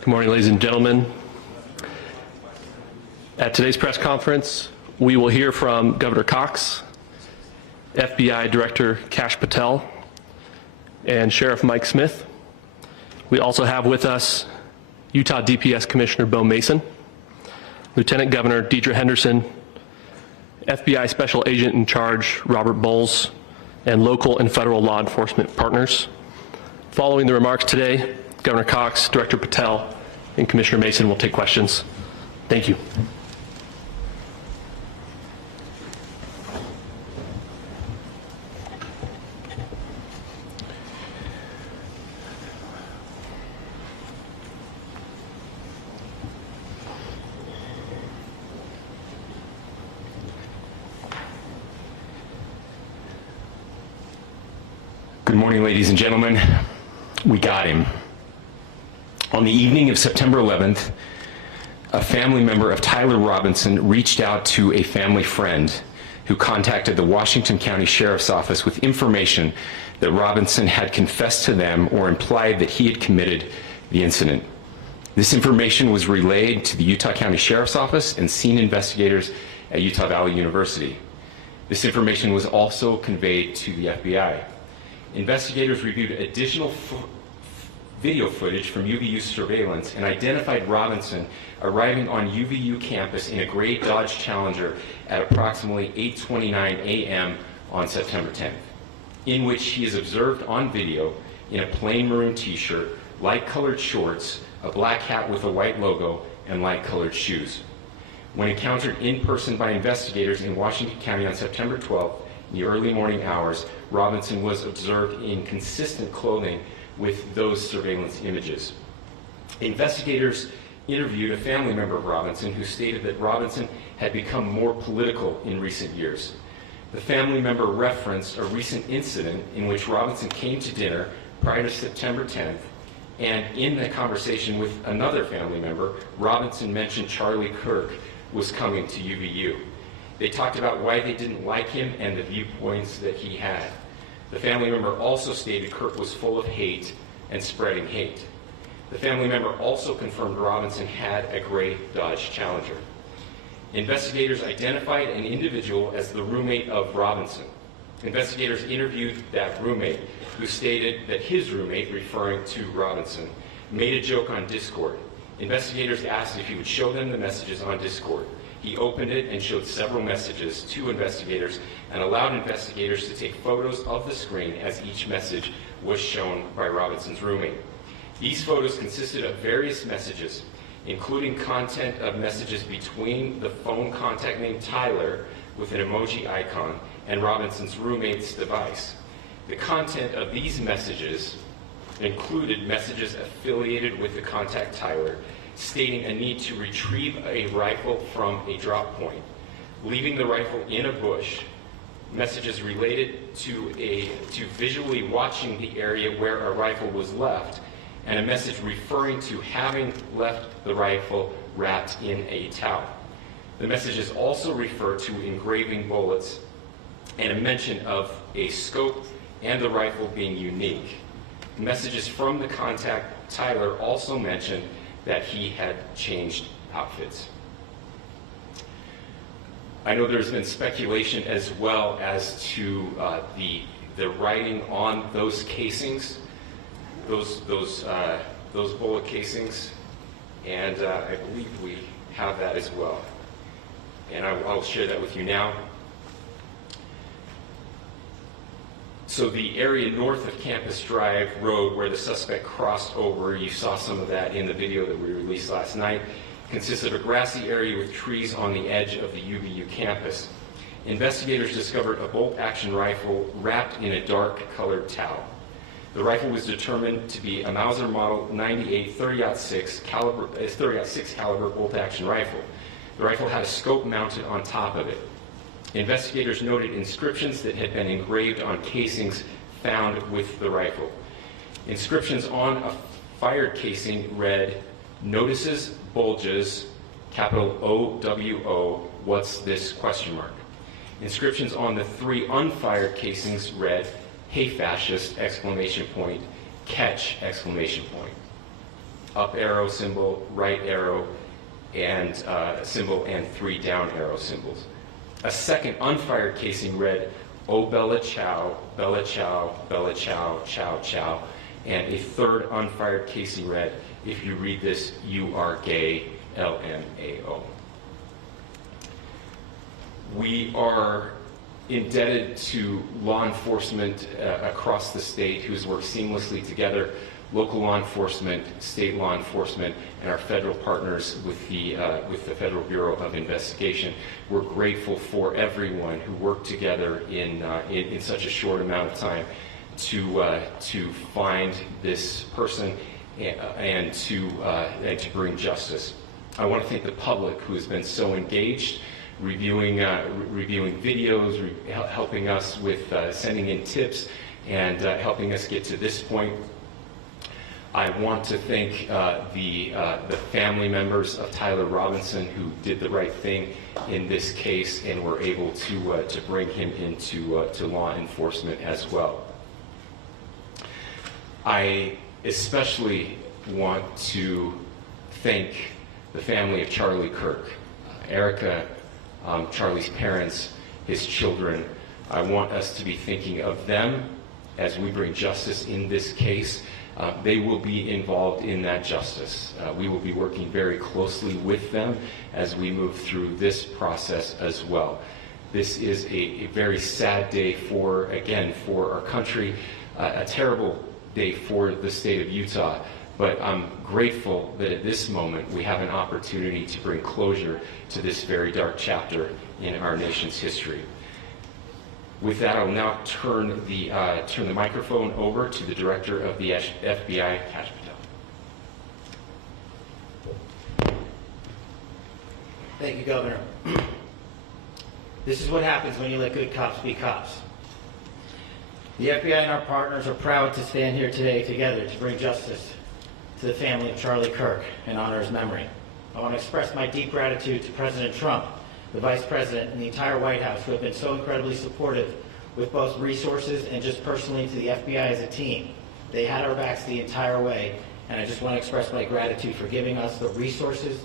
Good morning, ladies and gentlemen. At today's press conference, we will hear from Governor Cox, FBI Director Kash Patel, and Sheriff Mike Smith. We also have with us Utah DPS Commissioner Bo Mason, Lieutenant Governor Deidre Henderson, FBI Special Agent in Charge Robert Bowles, and local and federal law enforcement partners. Following the remarks today, Governor Cox, Director Patel, and Commissioner Mason will take questions. Thank you. Good morning, ladies and gentlemen. We got him. On the evening of September 11th, a family member of Tyler Robinson reached out to a family friend who contacted the Washington County Sheriff's Office with information that Robinson had confessed to them or implied that he had committed the incident. This information was relayed to the Utah County Sheriff's Office and scene investigators at Utah Valley University. This information was also conveyed to the FBI. Investigators reviewed additional video footage from UVU surveillance and identified Robinson arriving on UVU campus in a gray Dodge Challenger at approximately 8:29 a.m. on September 10th, in which he is observed on video in a plain maroon t-shirt, light-colored shorts, a black hat with a white logo, and light-colored shoes. When encountered in person by investigators in Washington County on September 12th, in the early morning hours, Robinson was observed in consistent clothing with those surveillance images. Investigators interviewed a family member of Robinson who stated that Robinson had become more political in recent years. The family member referenced a recent incident in which Robinson came to dinner prior to September 10th, and in the conversation with another family member, Robinson mentioned Charlie Kirk was coming to UVU. They talked about why they didn't like him and the viewpoints that he had. The family member also stated Kirk was full of hate and spreading hate. The family member also confirmed Robinson had a gray Dodge Challenger. Investigators identified an individual as the roommate of Robinson. Investigators interviewed that roommate, who stated that his roommate, referring to Robinson, made a joke on Discord. Investigators asked if he would show them the messages on Discord. He opened it and showed several messages to investigators and allowed investigators to take photos of the screen as each message was shown by Robinson's roommate. These photos consisted of various messages, including content of messages between the phone contact named Tyler with an emoji icon and Robinson's roommate's device. The content of these messages included messages affiliated with the contact Tyler, stating a need to retrieve a rifle from a drop point, leaving the rifle in a bush, messages related to visually watching the area where a rifle was left, and a message referring to having left the rifle wrapped in a towel. The messages also refer to engraving bullets and a mention of a scope and the rifle being unique. Messages from the contact Tyler also mentioned that he had changed outfits. I know there's been speculation as well as to the writing on those casings, those bullet casings, and I believe we have that as well. And I'll share that with you now. So the area north of Campus Drive Road where the suspect crossed over, you saw some of that in the video that we released last night, consists of a grassy area with trees on the edge of the UVU campus. Investigators discovered a bolt-action rifle wrapped in a dark-colored towel. The rifle was determined to be a Mauser Model 98 30-06 caliber bolt-action rifle. The rifle had a scope mounted on top of it. Investigators noted inscriptions that had been engraved on casings found with the rifle. Inscriptions on a fired casing read, "Notices, bulges, capital O-W-O, what's this, question mark." Inscriptions on the 3 unfired casings read, "Hey fascist, exclamation point, catch, exclamation point." up arrow symbol, right arrow, and symbol, and 3 down arrow symbols. A second unfired casing read, "Oh Bella Ciao, Bella Ciao, Bella Ciao, Ciao Ciao." And a third unfired casing read, "If you read this, you are gay, LMAO." We are indebted to law enforcement across the state who has worked seamlessly together, local law enforcement, state law enforcement, and our federal partners with the Federal Bureau of Investigation. We're grateful for everyone who worked together in such a short amount of time to find this person and to bring justice. I want to thank the public who has been so engaged, reviewing videos, helping us with sending in tips, and helping us get to this point. I want to thank the family members of Tyler Robinson who did the right thing in this case and were able to bring him into to law enforcement as well. I especially want to thank the family of Charlie Kirk, Erica, Charlie's parents, his children. I want us to be thinking of them as we bring justice in this case. They will be involved in that justice. We will be working very closely with them as we move through this process as well. This is a very sad day for our country, a terrible day for the state of Utah, but I'm grateful that at this moment we have an opportunity to bring closure to this very dark chapter in our nation's history. With that, I will now turn the microphone over to the Director of the FBI, Kash Patel. Thank you, Governor. This is what happens when you let good cops be cops. The FBI and our partners are proud to stand here today together to bring justice to the family of Charlie Kirk and honor his memory. I want to express my deep gratitude to President Trump, the Vice President, and the entire White House who have been so incredibly supportive with both resources and just personally to the FBI as a team. They had our backs the entire way, and I just want to express my gratitude for giving us the resources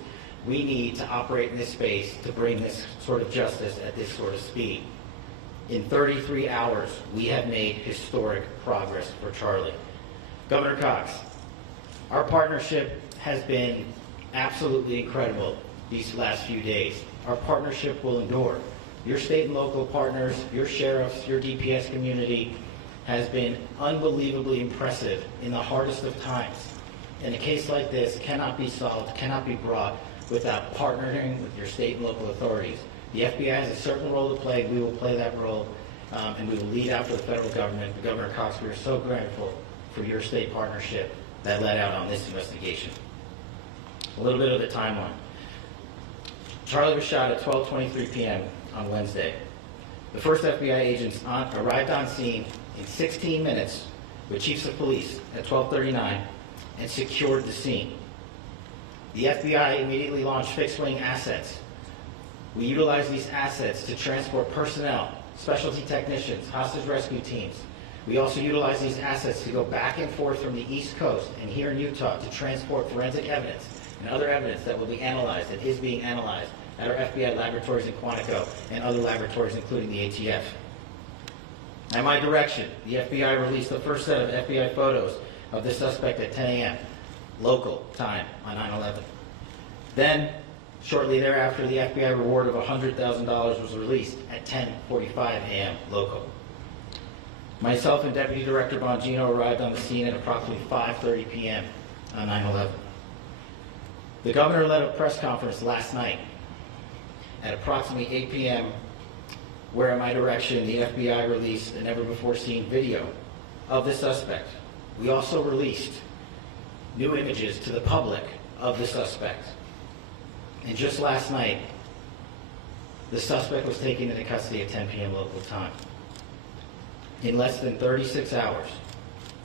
we need to operate in this space to bring this sort of justice at this sort of speed. In 33 hours, we have made historic progress for Charlie. Governor Cox, our partnership has been absolutely incredible these last few days. Our partnership will endure. Your state and local partners, your sheriffs, your DPS community has been unbelievably impressive in the hardest of times. And a case like this cannot be solved, cannot be brought without partnering with your state and local authorities. The FBI has a certain role to play. We will play that role, and we will lead out for the federal government. Governor Cox, we are so grateful for your state partnership that led out on this investigation. A little bit of the timeline. Charlie was shot at 12:23 p.m. on Wednesday. The first FBI agents arrived on scene in 16 minutes with chiefs of police at 12:39 and secured the scene. The FBI immediately launched fixed-wing assets. We utilized these assets to transport personnel, specialty technicians, hostage rescue teams. We also utilized these assets to go back and forth from the East Coast and here in Utah to transport forensic evidence and other evidence that will be analyzed and is being analyzed at our FBI laboratories in Quantico and other laboratories, including the ATF. At my direction, the FBI released the first set of FBI photos of the suspect at 10 a.m. local time on 9/11. Then, shortly thereafter, the FBI reward of $100,000 was released at 10:45 a.m. local. Myself and Deputy Director Bongino arrived on the scene at approximately 5:30 p.m. on 9/11. The governor led a press conference last night at approximately 8 p.m. where, at my direction, the FBI released a never-before-seen video of the suspect. We also released new images to the public of the suspect. And just last night, the suspect was taken into custody at 10 p.m. local time. In less than 36 hours,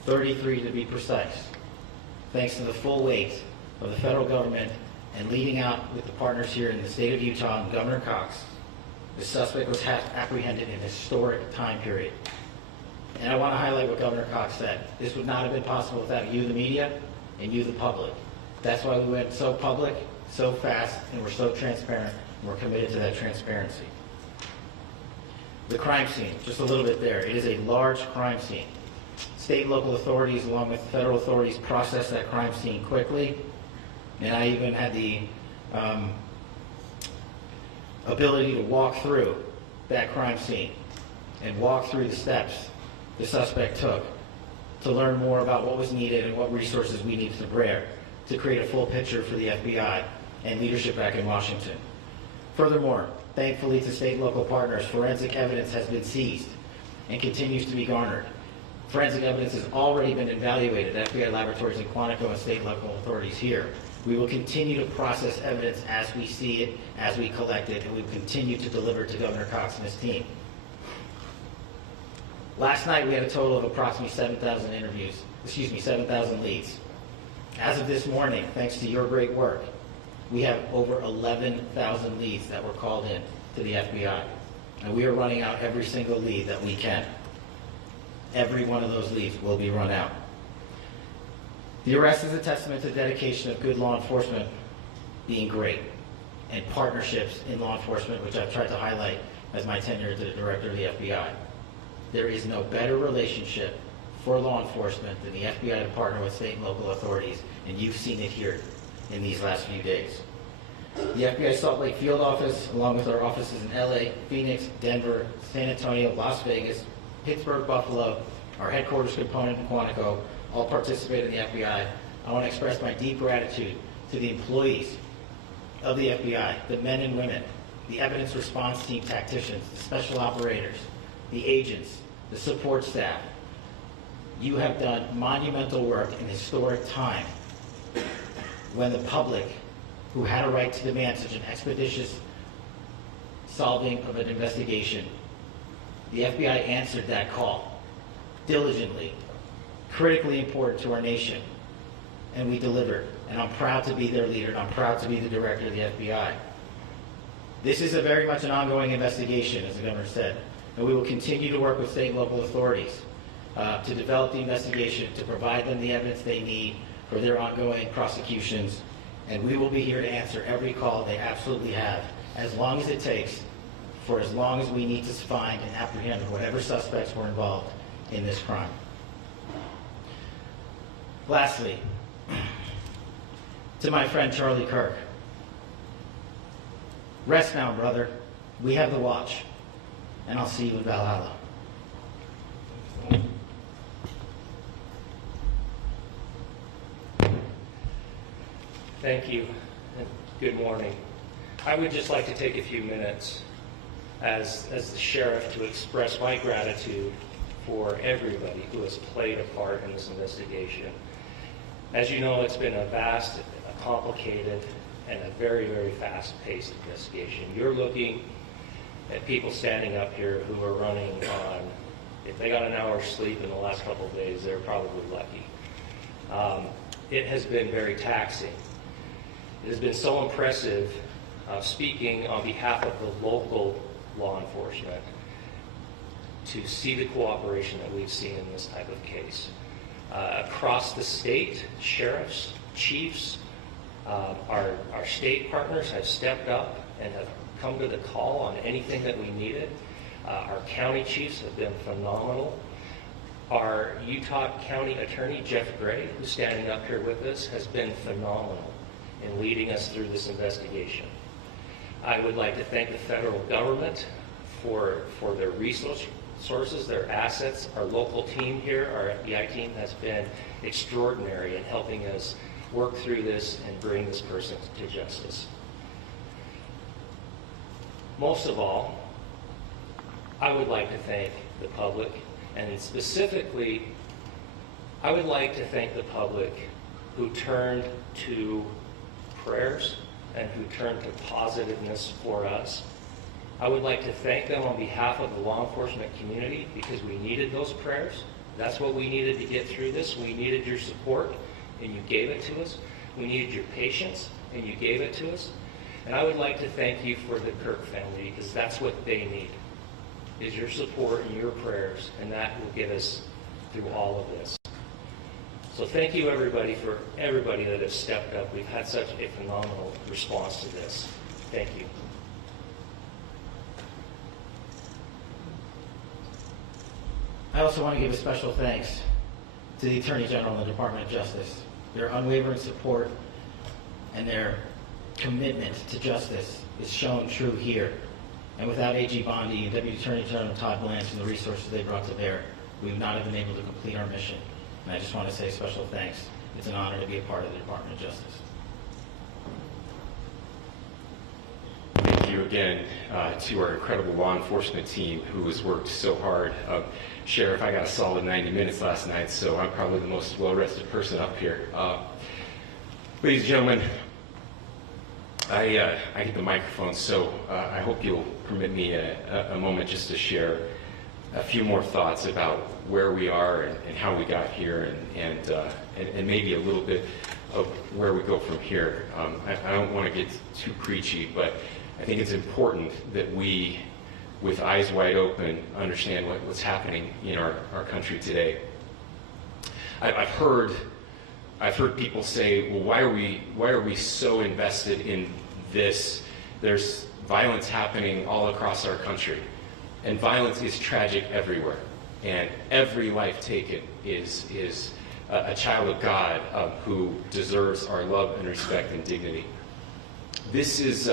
33 to be precise, thanks to the full weight of the federal government and leading out with the partners here in the state of Utah and Governor Cox, the suspect was apprehended in a historic time period. And I want to highlight what Governor Cox said. This would not have been possible without you, the media, and you, the public. That's why we went so public, so fast, and we're so transparent, and we're committed to that transparency. The crime scene, just a little bit there. It is a large crime scene. State and local authorities, along with federal authorities, process that crime scene quickly. And I even had the ability to walk through that crime scene and walk through the steps the suspect took to learn more about what was needed and what resources we needed to bear to create a full picture for the FBI and leadership back in Washington. Furthermore, thankfully to state and local partners, forensic evidence has been seized and continues to be garnered. Forensic evidence has already been evaluated at FBI laboratories in Quantico and state and local authorities here. We will continue to process evidence as we see it, as we collect it, and we will continue to deliver to Governor Cox and his team. Last night we had a total of approximately 7,000 leads. As of this morning, thanks to your great work, we have over 11,000 leads that were called in to the FBI. And we are running out every single lead that we can. Every one of those leads will be run out. The arrest is a testament to the dedication of good law enforcement being great, and partnerships in law enforcement, which I've tried to highlight as my tenure as the director of the FBI. There is no better relationship for law enforcement than the FBI to partner with state and local authorities, and you've seen it here in these last few days. The FBI Salt Lake field office, along with our offices in LA, Phoenix, Denver, San Antonio, Las Vegas, Pittsburgh, Buffalo, our headquarters component in Quantico, all participate in the FBI. I want to express my deep gratitude to the employees of the FBI, the men and women, the evidence response team tacticians, the special operators, the agents, the support staff. You have done monumental work in historic time when the public, who had a right to demand such an expeditious solving of an investigation, the FBI answered that call diligently, critically important to our nation, and we delivered. And I'm proud to be their leader, and I'm proud to be the director of the FBI. This is very much an ongoing investigation, as the governor said, and we will continue to work with state and local authorities to develop the investigation, to provide them the evidence they need for their ongoing prosecutions, and we will be here to answer every call they absolutely have, as long as it takes, for as long as we need to find and apprehend whatever suspects were involved in this crime. Lastly, to my friend Charlie Kirk, rest now, brother. We have the watch, and I'll see you in Valhalla. Thank you, and good morning. I would just like to take a few minutes as the sheriff to express my gratitude for everybody who has played a part in this investigation. As you know, it's been a vast, a complicated, and a very, very fast-paced investigation. You're looking at people standing up here who are running on, if they got an hour's sleep in the last couple of days, they're probably lucky. It has been very taxing. It has been so impressive, speaking on behalf of the local law enforcement, to see the cooperation that we've seen in this type of case. Across the state, sheriffs, chiefs, our state partners have stepped up and have come to the call on anything that we needed. Our county chiefs have been phenomenal. Our Utah County Attorney, Jeff Gray, who's standing up here with us, has been phenomenal in leading us through this investigation. I would like to thank the federal government for their resources, their assets. Our local team here, our FBI team, has been extraordinary in helping us work through this and bring this person to justice. Most of all, I would like to thank the public, and specifically, I would like to thank the public who turned to prayers and who turned to positiveness for us. I would like to thank them on behalf of the law enforcement community, because we needed those prayers. That's what we needed to get through this. We needed your support, and you gave it to us. We needed your patience, and you gave it to us. And I would like to thank you for the Kirk family, because that's what they need, is your support and your prayers, and that will get us through all of this. So thank you everybody for everybody that has stepped up. We've had such a phenomenal response to this. Thank you. I also want to give a special thanks to the Attorney General and the Department of Justice. Their unwavering support and their commitment to justice is shown true here. And without AG Bondi and Deputy Attorney General Todd Blanche and the resources they brought to bear, we would not have been able to complete our mission. And I just want to say special thanks. It's an honor to be a part of the Department of Justice. Thank you again to our incredible law enforcement team who has worked so hard. Sheriff, I got a solid 90 minutes last night, so I'm probably the most well-rested person up here. Ladies and gentlemen, I get the microphone, so I hope you'll permit me a moment just to share a few more thoughts about where we are and how we got here, and maybe a little bit of where we go from here. I don't want to get too preachy, but I think it's important that we, with eyes wide open, understand what's happening in our country today. I've heard people say, well, why are we so invested in this? There's violence happening all across our country, and violence is tragic everywhere, and every life taken is a child of God who deserves our love and respect and dignity. This is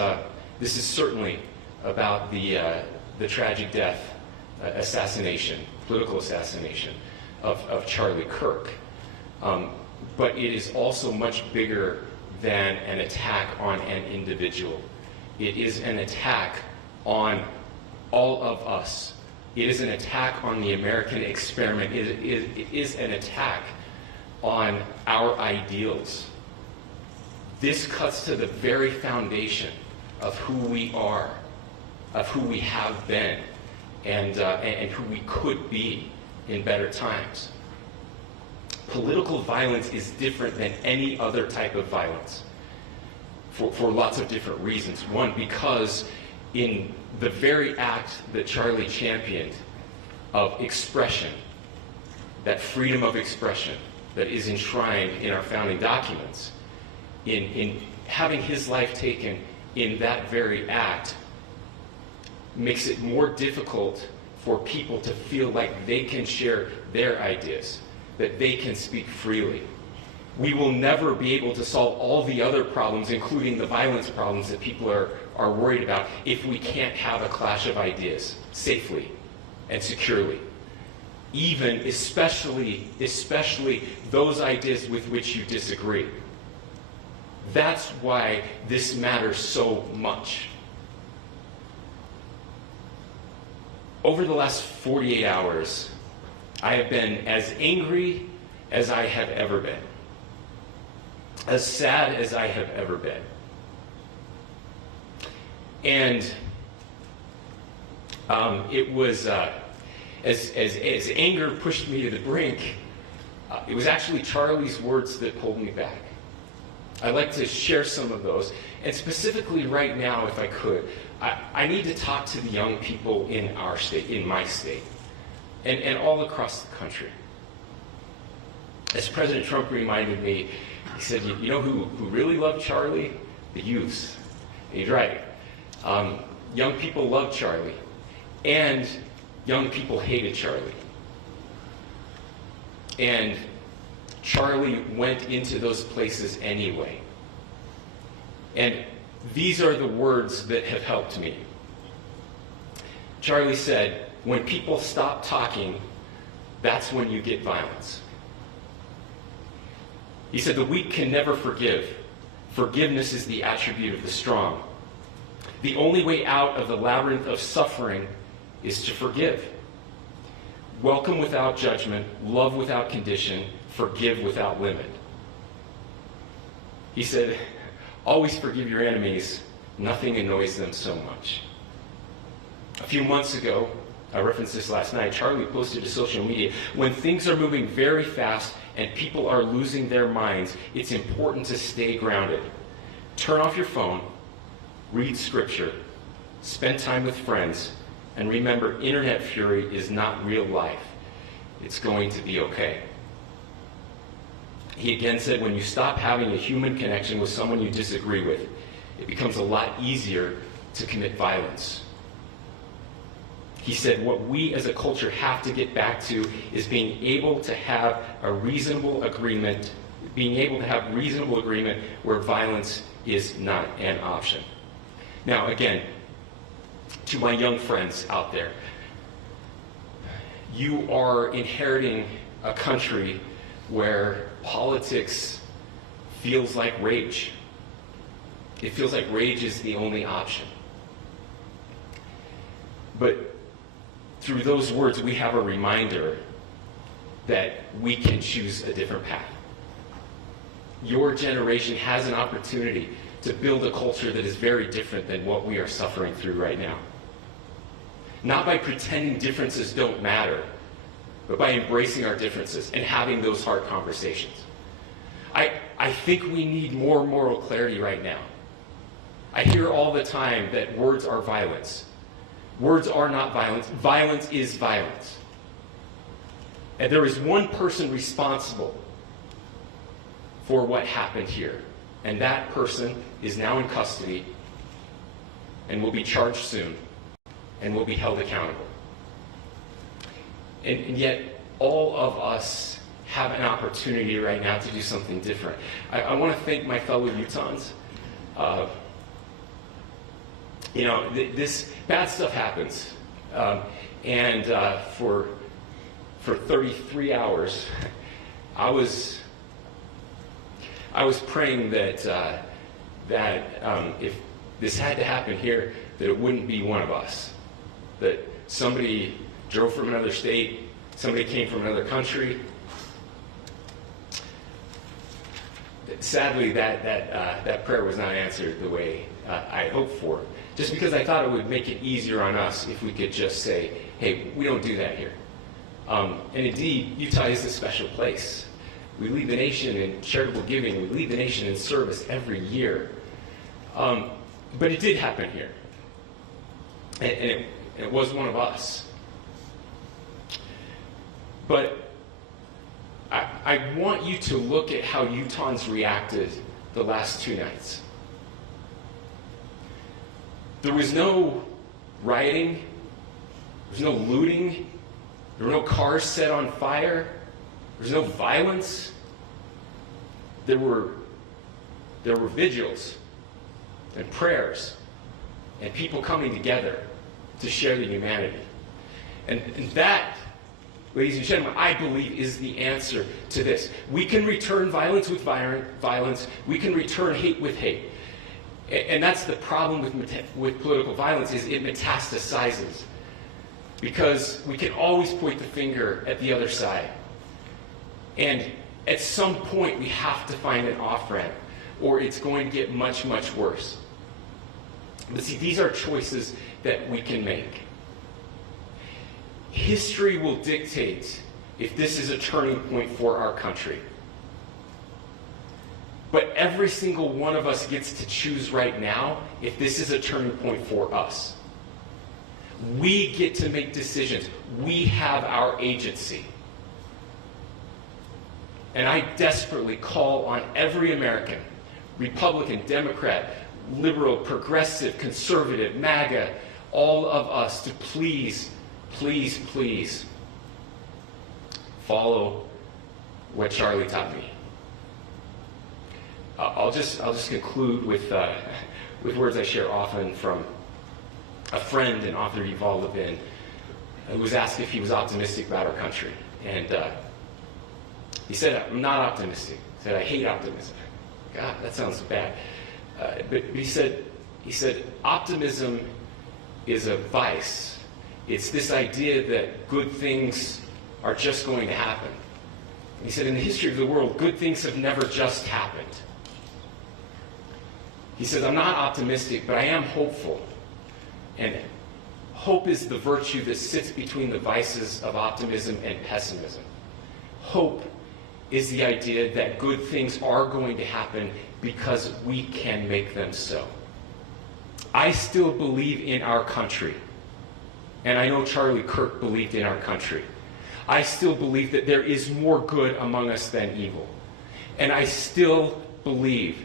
certainly about the tragic death, political assassination of Charlie Kirk. But it is also much bigger than an attack on an individual. It is an attack on all of us. It is an attack on the American experiment. It is an attack on our ideals. This cuts to the very foundation of who we are, of who we have been, and who we could be in better times. Political violence is different than any other type of violence for lots of different reasons. One, because in the very act that Charlie championed of expression, that freedom of expression that is enshrined in our founding documents, in having his life taken in that very act, makes it more difficult for people to feel like they can share their ideas, that they can speak freely. We will never be able to solve all the other problems, including the violence problems that people are worried about, if we can't have a clash of ideas safely and securely. Especially those ideas with which you disagree. That's why this matters so much. Over the last 48 hours, I have been as angry as I have ever been, as sad as I have ever been. And it was, as anger pushed me to the brink, it was actually Charlie's words that pulled me back. I'd like to share some of those, and specifically right now, if I could, I need to talk to the young people in our state, in my state, and all across the country. As President Trump reminded me, he said, you know who really loved Charlie? The youths. And he's right. Young people loved Charlie, and young people hated Charlie. And Charlie went into those places anyway. And these are the words that have helped me. Charlie said, when people stop talking, that's when you get violence. He said, the weak can never forgive. Forgiveness is the attribute of the strong. The only way out of the labyrinth of suffering is to forgive. Welcome without judgment, love without condition, forgive without limit. He said, always forgive your enemies. Nothing annoys them so much. A few months ago, I referenced this last night, Charlie posted to social media, when things are moving very fast and people are losing their minds, it's important to stay grounded. Turn off your phone, read scripture, spend time with friends, and remember, internet fury is not real life. It's going to be okay. He again said, when you stop having a human connection with someone you disagree with, it becomes a lot easier to commit violence. He said, what we as a culture have to get back to is being able to have a reasonable agreement, where violence is not an option. Now, again, to my young friends out there, you are inheriting a country where politics feels like rage. It feels like rage is the only option. But through those words, we have a reminder that we can choose a different path. Your generation has an opportunity to build a culture that is very different than what we are suffering through right now. Not by pretending differences don't matter, but by embracing our differences and having those hard conversations. I think we need more moral clarity right now. I hear all the time that words are violence. Words are not violence. Violence is violence. And there is one person responsible for what happened here. And that person is now in custody and will be charged soon and will be held accountable. And yet, all of us have an opportunity right now to do something different. I want to thank my fellow Utahns. This bad stuff happens. For 33 hours, I was praying that if this had to happen here, that it wouldn't be one of us. That somebody drove from another state, somebody came from another country. Sadly, that prayer was not answered the way I hoped for. Just because I thought it would make it easier on us if we could just say, hey, we don't do that here. And indeed, Utah is a special place. We lead the nation in charitable giving. We lead the nation in service every year. But it did happen here. And it was one of us. But I want you to look at how Utahns reacted the last 2 nights. There was no rioting. There was no looting. There were no cars set on fire. There was no violence. There were vigils and prayers and people coming together to share the humanity. And that, ladies and gentlemen, I believe is the answer to this. We can return violence with violence. We can return hate with hate. And that's the problem with political violence, is it metastasizes. Because we can always point the finger at the other side. And at some point, we have to find an off-ramp, or it's going to get much, much worse. But see, these are choices that we can make. History will dictate if this is a turning point for our country. But every single one of us gets to choose right now if this is a turning point for us. We get to make decisions. We have our agency. And I desperately call on every American, Republican, Democrat, liberal, progressive, conservative, MAGA, all of us to please, please, please follow what Charlie taught me. I'll just conclude with words I share often from a friend and author Yuval Levin, who was asked if he was optimistic about our country. And he said, I'm not optimistic. He said, I hate optimism. God, that sounds bad. But he said, optimism is a vice. It's this idea that good things are just going to happen. He said, in the history of the world, good things have never just happened. He says, I'm not optimistic, but I am hopeful. And hope is the virtue that sits between the vices of optimism and pessimism. Hope is the idea that good things are going to happen because we can make them so. I still believe in our country. And I know Charlie Kirk believed in our country. I still believe that there is more good among us than evil. And I still believe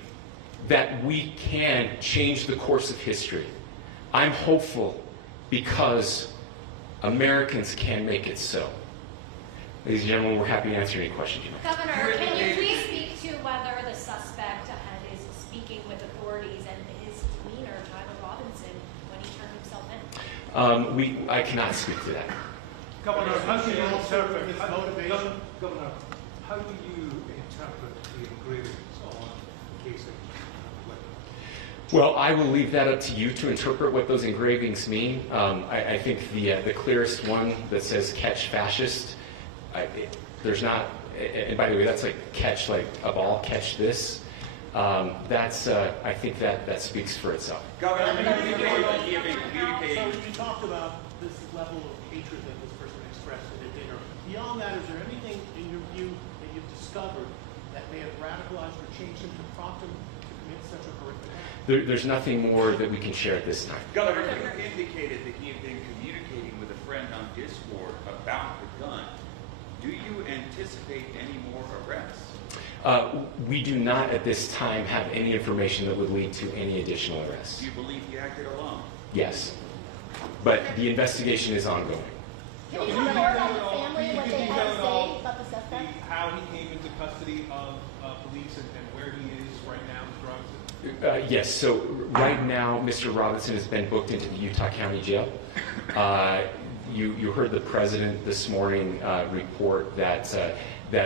that we can change the course of history. I'm hopeful because Americans can make it so. Ladies and gentlemen, we're happy to answer any questions you have. Governor, can you please speak to whether the suspect is speaking with authorities and his demeanor, Tyler Robinson, when he turned himself in? I cannot speak to that. Governor, how do you interpret his motivation? Governor, how do you interpret the engravings on the case of Well, I will leave that up to you to interpret what those engravings mean. I think the clearest one that says "catch fascist," there's not, and by the way, that's like catch like a ball, catch this. I think that speaks for itself. Governor, you talked about this level of hatred that this person expressed at a dinner. Beyond that, is there anything in your view that you've discovered that may have radicalized or changed him to prompt him to commit such a horrific act? There's nothing more that we can share at this time. Governor, you indicated that he had been communicating with a friend on Discord about the gun. Do you anticipate any more arrests? We do not at this time have any information that would lead to any additional arrests. Do you believe he acted alone? Yes, but the investigation is ongoing. Can you tell me more about the family, what they had to say about the suspect? How he came into custody of police and where he is right now with drugs? Yes, so right now, Mr. Robinson has been booked into the Utah County Jail. You heard the president this morning report that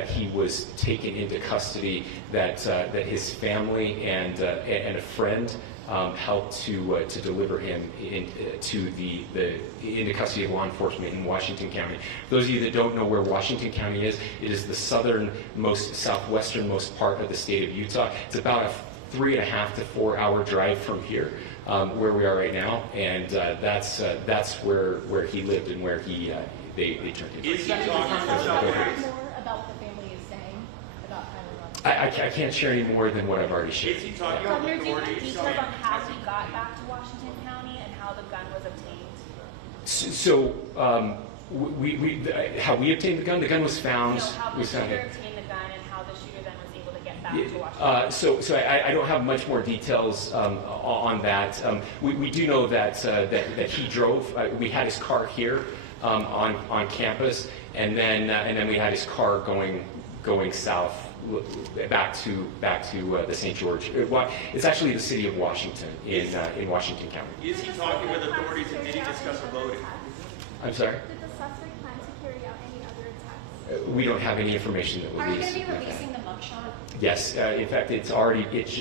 he was taken into custody, that his family and a friend helped to deliver him into custody of law enforcement in Washington County. Those of you that don't know where Washington County is, it is the southernmost, southwesternmost part of the state of Utah. It's about a 3.5 to 4 hour drive from here, where we are right now, and that's where he lived and where they turned him. Is he talking More about what the family is saying about Tyler Robinson? I can't share any more than what I've already shared. Is he talking with Governor, do you have authorities? details on how he got back to Washington County and how the gun was obtained? So how we obtained the gun? The gun was found. No, how the was found shooter here. obtained the gun and how the shooter then was able to get back to Washington. So I don't have much more details on that. We do know that he drove. We had his car here on campus, and then we had his car going south back to the St. George. It's actually the city of Washington in Washington County. Is he talking with authorities and did he discuss a voting? I'm sorry. Did the suspect plan to carry out any other attacks? We don't have any information that Are you released. going to be releasing the mugshot? Yes, in fact, it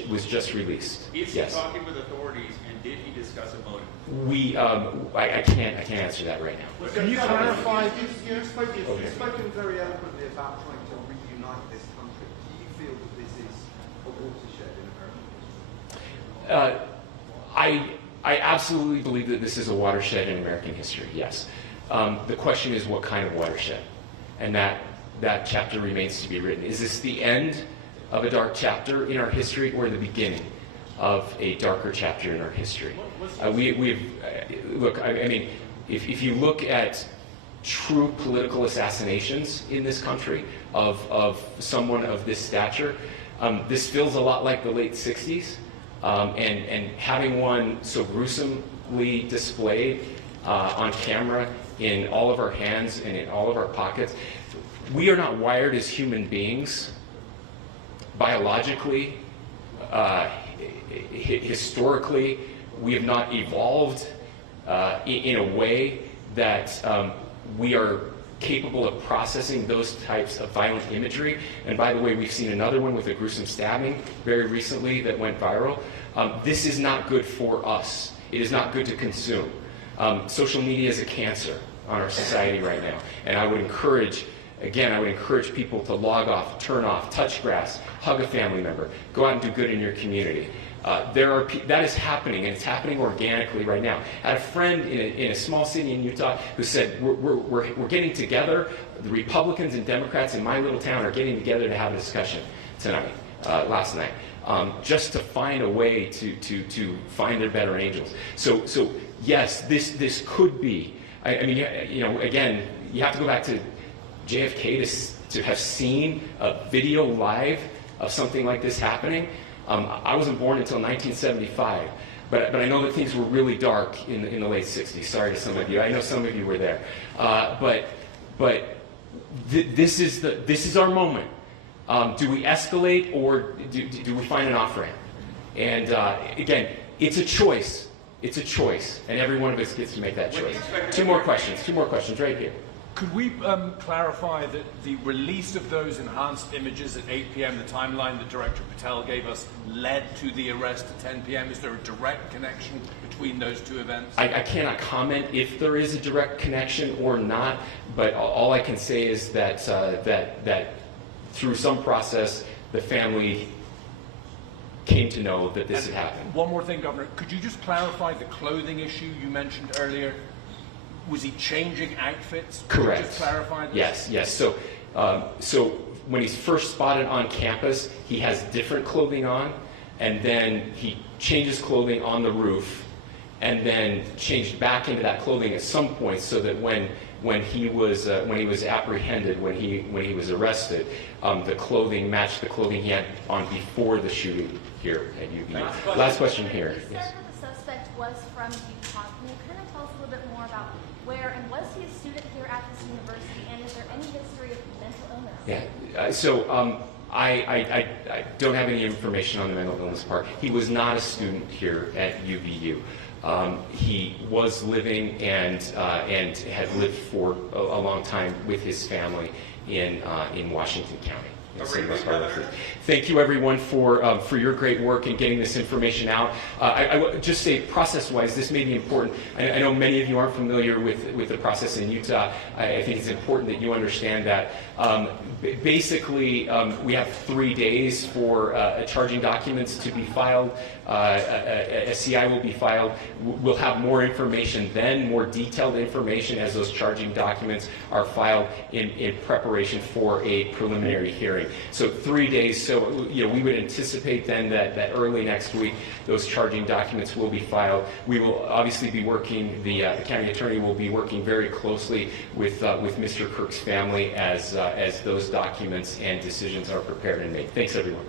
was just released. Is he Yes. talking with authorities and did he discuss a motive? I can't answer that right now. Can you clarify? You've spoken very eloquently about trying to reunite this country. Do you feel that this is a watershed in American history? I absolutely believe that this is a watershed in American history, yes. The question is what kind of watershed? And that chapter remains to be written. Is this the end of a dark chapter in our history or the beginning of a darker chapter in our history? Look, I mean, if you look at true political assassinations in this country of someone of this stature, this feels a lot like the late 60s. And having one so gruesomely displayed on camera in all of our hands and in all of our pockets, we are not wired as human beings biologically, historically. We have not evolved in a way that we are capable of processing those types of violent imagery. And by the way, we've seen another one with a gruesome stabbing very recently that went viral. This is not good for us. It is not good to consume. Social media is a cancer on our society right now. And I would encourage people to log off, turn off, touch grass, hug a family member, go out and do good in your community. That is happening, and it's happening organically right now. I had a friend in a small city in Utah who said, we're getting together, the Republicans and Democrats in my little town are getting together to have a discussion last night, just to find a way to find their better angels. So yes, this could be, I mean, again, you have to go back to JFK to have seen a video live of something like this happening. I wasn't born until 1975, but I know that things were really dark in the late 60s. Sorry to some of you. I know some of you were there. This is our moment. Do we escalate, or do we find an off-ramp? And again, it's a choice. It's a choice, and every one of us gets to make that choice. Two more questions right here. Could we clarify that the release of those enhanced images at 8 p.m., the timeline that Director Patel gave us, led to the arrest at 10 p.m.? Is there a direct connection between those two events? I cannot comment if there is a direct connection or not, but all I can say is that that through some process, the family came to know that this had happened. One more thing, Governor. Could you just clarify the clothing issue you mentioned earlier? Was he changing outfits? Correct. Could you just clarify this? Yes. So when he's first spotted on campus, he has different clothing on, and then he changes clothing on the roof, and then changed back into that clothing at some point, so that when he was apprehended, when he was arrested, the clothing matched the clothing he had on before the shooting here at UVU. Last question here. You said that the suspect was from Utah. Can you kind of tell us a little bit more about where, and was he a student here at this university, and is there any history of mental illness? Yeah. So I don't have any information on the mental illness part. He was not a student here at UVU. He was living and had lived for a long time with his family in Washington County. Thank you, everyone, for your great work in getting this information out. I would just say, process-wise, this may be important. I know many of you aren't familiar with the process in Utah. I think it's important that you understand that. Basically, we have 3 days for charging documents to be filed. A CI will be filed. We'll have more information then, more detailed information as those charging documents are filed in preparation for a preliminary hearing. So 3 days. So we would anticipate then that early next week those charging documents will be filed. We will obviously be working. The county attorney will be working very closely with Mr. Kirk's family as those documents and decisions are prepared and made. Thanks, everyone.